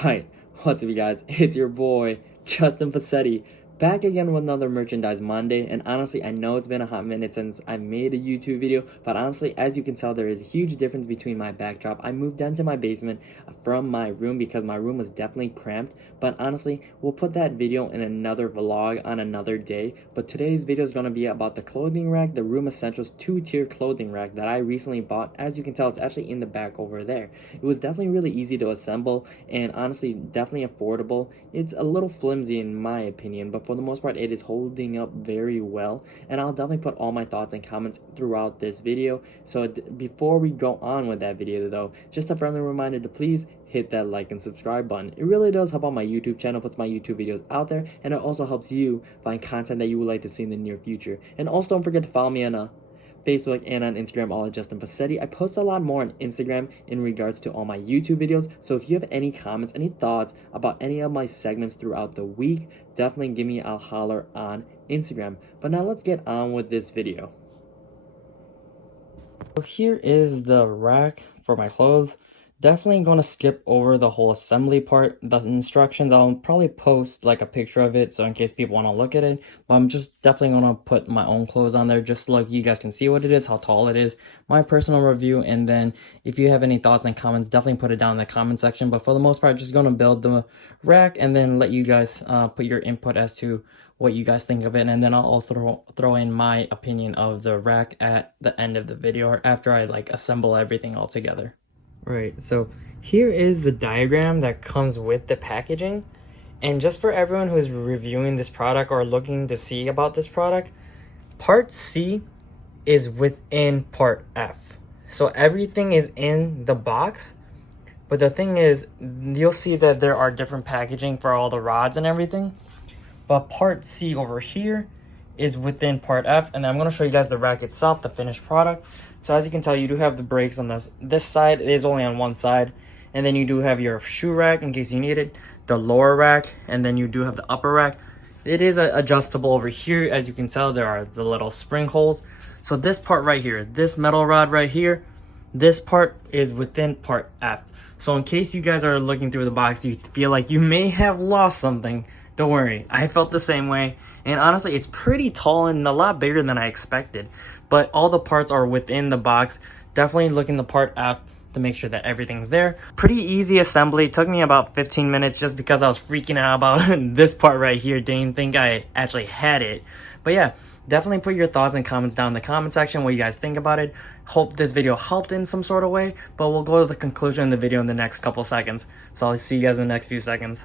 Hi, what's up you guys? It's your boy, Justin Pacetti, back again with another Merchandise Monday. And honestly, I know it's been a hot minute since I made a YouTube video, but honestly, as you can tell, there is a huge difference between my backdrop. I moved down to my basement from my room because my room was definitely cramped, but honestly, we'll put that video in another vlog on another day. But today's video is going to be about the clothing rack, the Room Essentials 2-tier clothing rack that I recently bought. As you can tell, it's actually in the back over there. It was definitely really easy to assemble and honestly definitely affordable. It's a little flimsy in my opinion, but for the most part it is holding up very well, and I'll definitely put all my thoughts and comments throughout this video. So before we go on with that video though, just a friendly reminder to please hit that like and subscribe button. It really does help out my YouTube channel, puts my YouTube videos out there, and it also helps you find content that you would like to see in the near future. And also don't forget to follow me on Facebook and on Instagram, all at Justin Pacetti. I post a lot more on Instagram in regards to all my YouTube videos. So if you have any comments, any thoughts about any of my segments throughout the week, definitely give me a holler on Instagram. But now let's get on with this video. So here is the rack for my clothes. Definitely going to skip over the whole assembly part. The instructions, I'll probably post like a picture of it so in case people want to look at it. But I'm just definitely going to put my own clothes on there just so like you guys can see what it is, how tall it is, my personal review. And then if you have any thoughts and comments, definitely put it down in the comment section. But for the most part, just going to build the rack and then let you guys put your input as to what you guys think of it, and then I'll also throw in my opinion of the rack at the end of the video or after I like assemble everything all together. Right, so here is the diagram that comes with the packaging, and just for everyone who's reviewing this product or looking to see about this product, part C is within part F. So everything is in the box, but the thing is, you'll see that there are different packaging for all the rods and everything. But part C over here is within part F, and I'm going to show you guys the rack itself, the finished product. So as you can tell, you do have the brakes on this side. It is only on one side, and then you do have your shoe rack in case you need it, the lower rack, and then you do have the upper rack. It is adjustable over here. As you can tell, there are the little spring holes. So this part right here, this metal rod right here, this part is within part F. So in case you guys are looking through the box, you feel like you may have lost something, don't worry, I felt the same way. And honestly, it's pretty tall and a lot bigger than I expected. But all the parts are within the box. Definitely look in the part F to make sure that everything's there. Pretty easy assembly. It took me about 15 minutes just because I was freaking out about this part right here. Didn't think I actually had it. But yeah, definitely put your thoughts and comments down in the comment section, what you guys think about it. Hope this video helped in some sort of way. But we'll go to the conclusion of the video in the next couple seconds. So I'll see you guys in the next few seconds.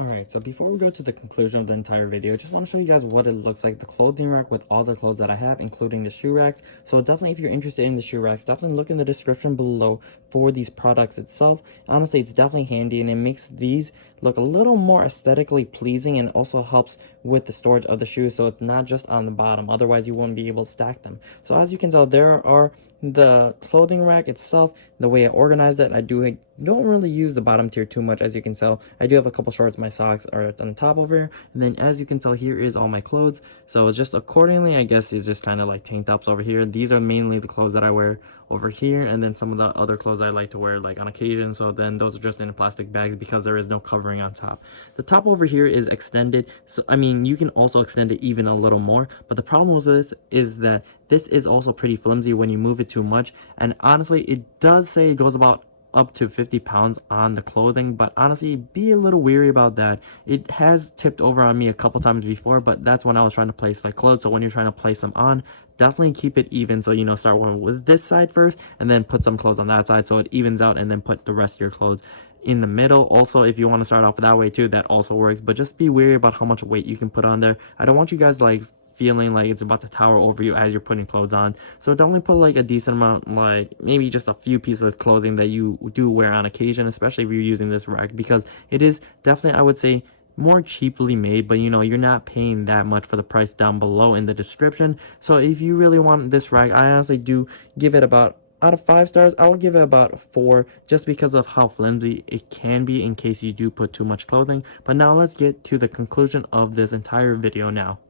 Alright, so before we go to the conclusion of the entire video, I just want to show you guys what it looks like, the clothing rack with all the clothes that I have, including the shoe racks. So definitely, if you're interested in the shoe racks, definitely look in the description below for these products itself. Honestly, it's definitely handy, and it makes these look a little more aesthetically pleasing, and also helps with the storage of the shoes, so it's not just on the bottom. Otherwise, you won't be able to stack them. So as you can tell, there are the clothing rack itself, the way I organized it. I don't really use the bottom tier too much. As you can tell, I do have a couple shorts. My socks are on top over here, and then as you can tell, here is all my clothes. So it's just accordingly, I guess it's just kind of like tank tops over here. These are mainly the clothes that I wear over here, and then some of the other clothes I like to wear like on occasion. So then those are just in plastic bags because there is no covering on top. The top over here is extended, so I mean you can also extend it even a little more, but the problem with this is that this is also pretty flimsy when you move it too much. And honestly, it does say it goes about up to 50 pounds on the clothing, but honestly, be a little weary about that. It has tipped over on me a couple times before, but that's when I was trying to place like clothes. So when you're trying to place them on, definitely keep it even. So, you know, start with this side first and then put some clothes on that side so it evens out, and then put the rest of your clothes in the middle. Also, if you want to start off that way too, that also works, but just be wary about how much weight you can put on there. I don't want you guys like feeling like it's about to tower over you as you're putting clothes on. So definitely put like a decent amount, like maybe just a few pieces of clothing that you do wear on occasion, especially if you're using this rack, because it is definitely, I would say, more cheaply made, but you know, you're not paying that much for the price down below in the description. So if you really want this rack, I honestly do give it about, out of 5 stars, I would give it about 4, just because of how flimsy it can be in case you do put too much clothing. But now let's get to the conclusion of this entire video now.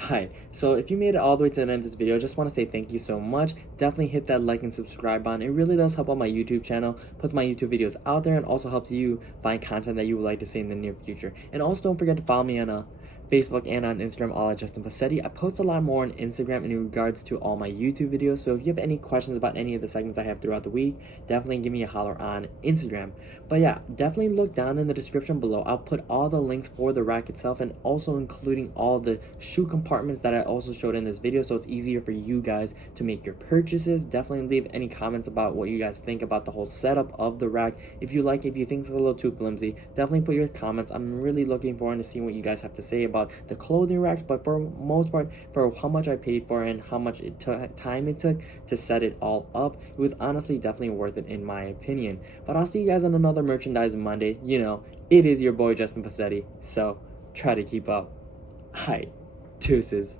Hi, so if you made it all the way to the end of this video, I just want to say thank you so much. Definitely hit that like and subscribe button. It really does help out my YouTube channel, puts my YouTube videos out there, and also helps you find content that you would like to see in the near future. And also don't forget to follow me on Facebook and on Instagram, all at Justin Pacetti. I post a lot more on Instagram in regards to all my YouTube videos, so if you have any questions about any of the segments I have throughout the week, definitely give me a holler on Instagram. But yeah, definitely look down in the description below. I'll put all the links for the rack itself and also including all the shoe compartments that I also showed in this video, so it's easier for you guys to make your purchases. Definitely leave any comments about what you guys think about the whole setup of the rack. If you like, if you think it's a little too flimsy, definitely put your comments. I'm really looking forward to seeing what you guys have to say about the clothing racks, but for most part, for how much I paid for it and how much time it took to set it all up, it was honestly definitely worth it in my opinion. But I'll see you guys on another Merchandise Monday. You know, it is your boy Justin Pacetti, so try to keep up. Hi, deuces.